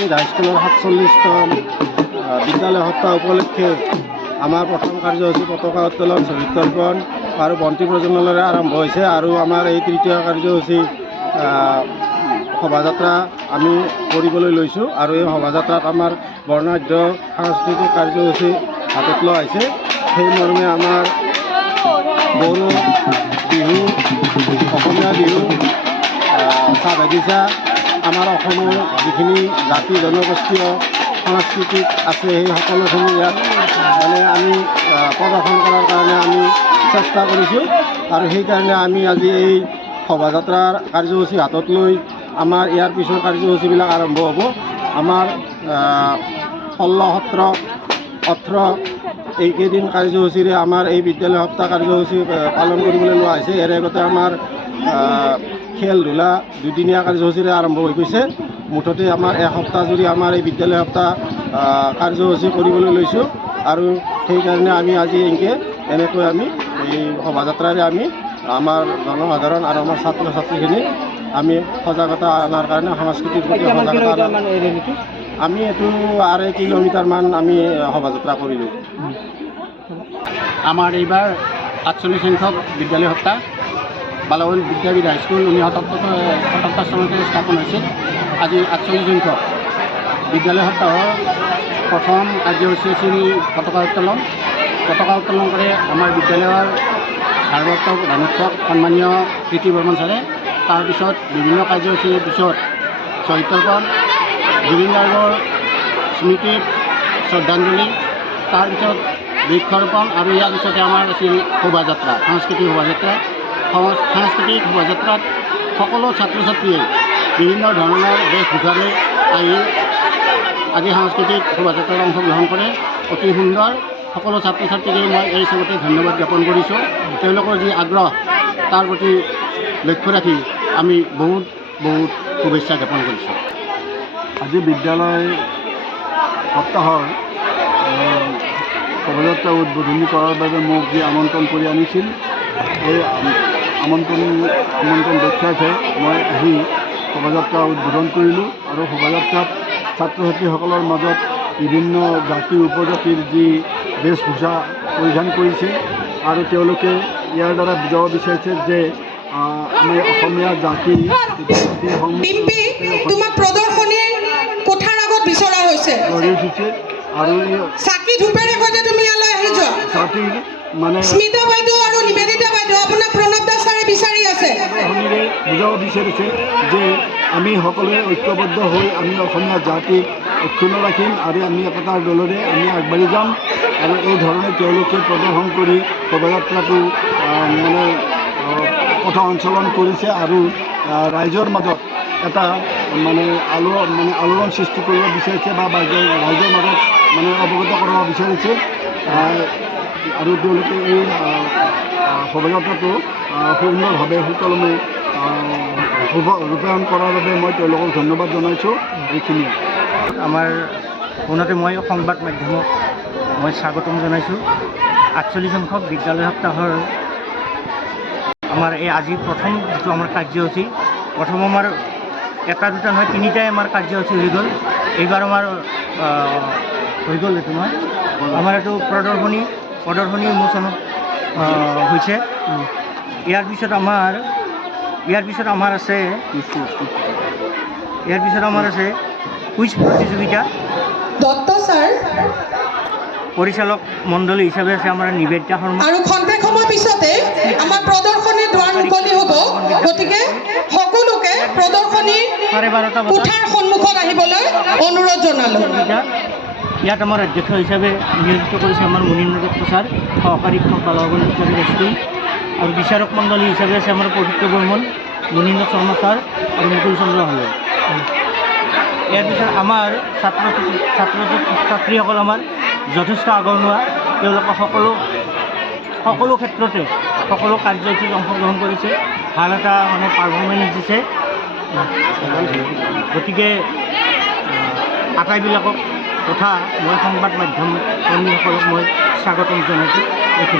প্ৰাথমিক হাইস্কুলেৰ 47তম বিদ্যালয় সপ্তাহ উপলক্ষে আমাৰ প্ৰথম কাৰ্যসূচী পতাকা উত্তোলন শহীদ তৰ্পণ আৰ বন্তি প্ৰজ্বলনেৰে আৰম্ভ হয়েছে। আৰ আমাৰ এই তৃতীয় কাৰ্যসূচী শোভাযাত্ৰা আমি কৰিবলৈ লৈছোঁ। আৰু এই শোভাযাত্ৰাত আমাৰ বৰ্ণাঢ্য সাংস্কৃতিক কাৰ্যসূচী হাতত লোৱা হৈছে। সেই মৰ্মে আমাৰ বড়ো বিহু, অসমীয়া বিহু, চাহ বাগিচা, আমাৰ অসমৰ যিখিনি জাতি জনগোষ্ঠীয় সাংস্কৃতিক আছে সেই সকলোখিনি ইয়াত মানে আমি প্ৰদৰ্শন কৰাৰ কাৰণে আমি চেষ্টা কৰিছোঁ। আৰু সেইকাৰণে আমি আজি এই শোভাযাত্ৰাৰ কাৰ্যসূচী হাতত লৈ আমাৰ ইয়াৰ পিছৰ কাৰ্যসূচীবিলাক আৰম্ভ হ'ব। আমাৰ 16, 17, 18 এইকেইদিন কাৰ্যসূচীৰে আমাৰ এই বিদ্যালয় সপ্তাহ কাৰ্যসূচী পালন কৰিবলৈ লোৱা হৈছে। ইয়াৰ আগতে আমাৰ খেল ধূলা দুদিনীয়া কাৰ্যসূচীৰে আৰম্ভ হৈ গৈছে। মুঠতে আমাৰ এসপ্তাহ জুৰি আমাৰ এই বিদ্যালয় সপ্তাহ কাৰ্যসূচী কৰিবলৈ লৈছোঁ। আৰু সেইকাৰণে আমি আজি এনেকৈ আমি এই শোভাযাত্ৰাৰে আমি আমাৰ জনসাধাৰণ আৰু আমাৰ ছাত্ৰ ছাত্ৰীখিনিক আমি সজাগতা আনাৰ কাৰণে সংস্কৃতিৰ প্ৰতি সজাগতা আমি এইটো 2.5 কিলোমিটাৰমান আমি শোভাযাত্ৰা কৰিলোঁ। আমাৰ এইবাৰ 48 সংখ্যক বিদ্যালয় সপ্তাহ বালাৱল বিদ্যাপীঠ হাইস্কুল 1977 চনতে স্থাপন হৈছিল। আজি 48 সংখ্যক বিদ্যালয় সপ্তাহৰ প্ৰথম কাৰ্যসূচী আছিল পতাকা উত্তোলন। পতাকা উত্তোলন কৰে আমাৰ বিদ্যালয়ৰ ভাৰপ্ৰাপ্ত প্ৰধান শিক্ষক সন্মানীয় প্ৰীতি বৰ্মন ছাৰে। তাৰপিছত বিভিন্ন কাৰ্যসূচীৰ পিছত শহীদ তৰ্পণ, জুবিন গাৰ্গৰ স্মৃতিত শ্ৰদ্ধাঞ্জলি, তাৰপিছত বৃক্ষৰোপণ আৰু ইয়াৰ পিছতে আমাৰ আছিল শোভাযাত্ৰা, সাংস্কৃতিক শোভাযাত্ৰা। সাংস্কৃতিক শোভাযাত্ৰাত সকলো ছাত্ৰ ছাত্ৰীয়ে বিভিন্ন ধৰণৰ বেশভূষাৰে আহি আজি সাংস্কৃতিক শোভাযাত্ৰাত অংশগ্ৰহণ কৰে। অতি সুন্দৰ। সকলো ছাত্ৰ ছাত্ৰীকে মই এই চবতে ধন্যবাদ জ্ঞাপন কৰিছোঁ। তেওঁলোকৰ যি আগ্ৰহ তাৰ প্ৰতি লক্ষ্য ৰাখি আমি বহুত শুভেচ্ছা জ্ঞাপন কৰিছোঁ। আজি বিদ্যালয় সপ্তাহৰ শোভাযাত্ৰা উদ্বোধনী কৰাৰ বাবে মোক যি আমন্ত্ৰণ কৰি আনিছিল, এই আমন্ত্ৰণ দেখুৱাইছে মই আহি শোভাযাত্ৰা উদ্বোধন কৰিলোঁ। আৰু শোভাযাত্ৰাত ছাত্ৰ ছাত্ৰীসকলৰ মাজত বিভিন্ন জাতি উপজাতিৰ যি বেশভূষা পৰিধান কৰিছে আৰু তেওঁলোকে ইয়াৰ দ্বাৰা বুজাব বিচাৰিছে যে আমি অসমীয়া জাতি তোমাক প্ৰদৰ্শনীৰ কোঠাৰ আগত বিচৰা হৈছে গঢ়ি উঠিছে। আৰু চাকি ধূপেৰে সৈতে তুমি ইয়ালৈ আহি যোৱা। জাতি মানে স্মিতা বাইদেউ আৰু নিবেদিতা বাইদেউ আপোনাক প্ৰণৱ দাস ছাৰে বিচাৰি আছে। প্ৰদৰ্শনীৰে বুজাব বিচাৰিছে যে আমি সকলোৱে ঐক্যবদ্ধ হৈ আমি অসমীয়া জাতিক অক্ষুণ্ণ ৰাখিম আৰু আমি একতাৰ দলেৰে আমি আগবাঢ়ি যাম। আৰু এই ধৰণে তেওঁলোকে প্ৰদৰ্শন কৰি শোভাযাত্ৰাটো মানে পথ অঞ্চলন কৰিছে আৰু ৰাইজৰ মাজত এটা মানে আলোড়ন সৃষ্টি কৰিব বিচাৰিছে বা ৰাইজৰ মাজত মানে অৱগত কৰাব বিচাৰিছে। আৰু তেওঁলোকে এই শোভাযাত্ৰাটো সুন্দৰভাৱে সুকলমে ৰূপায়ণ কৰাৰ বাবে মই তেওঁলোকক ধন্যবাদ জনাইছোঁ। এইখিনিয়ে আমাৰ পুনতে মই সংবাদ মাধ্যমক মই স্বাগতম জনাইছোঁ। 48 সংখ্যক বিদ্যালয় সপ্তাহৰ আমাৰ এই আজি প্ৰথম যিটো আমাৰ কাৰ্যসূচী, প্ৰথম আমাৰ এটা দুটা নহয় তিনিটাই আমাৰ কাৰ্যসূচী হৈ গ'ল। এইবাৰ আমাৰ হৈ গ'ল এইটো নহয় আমাৰ এইটো প্ৰদৰ্শনী উন্মোচন হৈছে। ইয়াৰ পিছত আমাৰ আছে কুইজ প্ৰতিযোগিতা। দত্ত ছাৰ পৰিচালক মণ্ডলী হিচাপে আছে আমাৰ নিবেদিতা শৰ্মা। আৰু খন্তেক সময় পিছতে আমাৰ প্ৰদৰ্শনীৰ দুৱাৰ মুকলি হ'ব। গতিকে সকলোকে প্ৰদৰ্শনীৰ 12:30 বজাত কোঠাৰ সন্মুখত আহিবলৈ অনুৰোধ জনালোঁ। ইয়াত আমাৰ অধ্যক্ষ হিচাপে নিয়োজিত কৰিছে আমাৰ মুনীন্দ্ৰ দত্ত ছাৰ, সহকাৰী শিক্ষক বালাৱল বিদ্যাপীঠ হাইস্কুল। আৰু বিচাৰক মণ্ডলী হিচাপে আছে আমাৰ পবিত্ৰ বৰ্মন, মুনীন্দ্ৰ শৰ্মা ছাৰ আৰু মুকুল চন্দ্ৰ হালৈ। ইয়াৰ পিছত আমাৰ ছাত্ৰ ছাত্ৰীসকল আমাৰ যথেষ্ট আগৰণুৱা। তেওঁলোকে সকলো ক্ষেত্ৰতে সকলো কাৰ্যসূচীত অংশগ্ৰহণ কৰিছে, ভাল এটা মানে পাৰফৰ্মেঞ্চ দিছে। গতিকে আটাইবিলাকক তথা মই সংবাদ মাধ্যম কৰ্মীসকলক মই স্বাগতম জনাইছোঁ।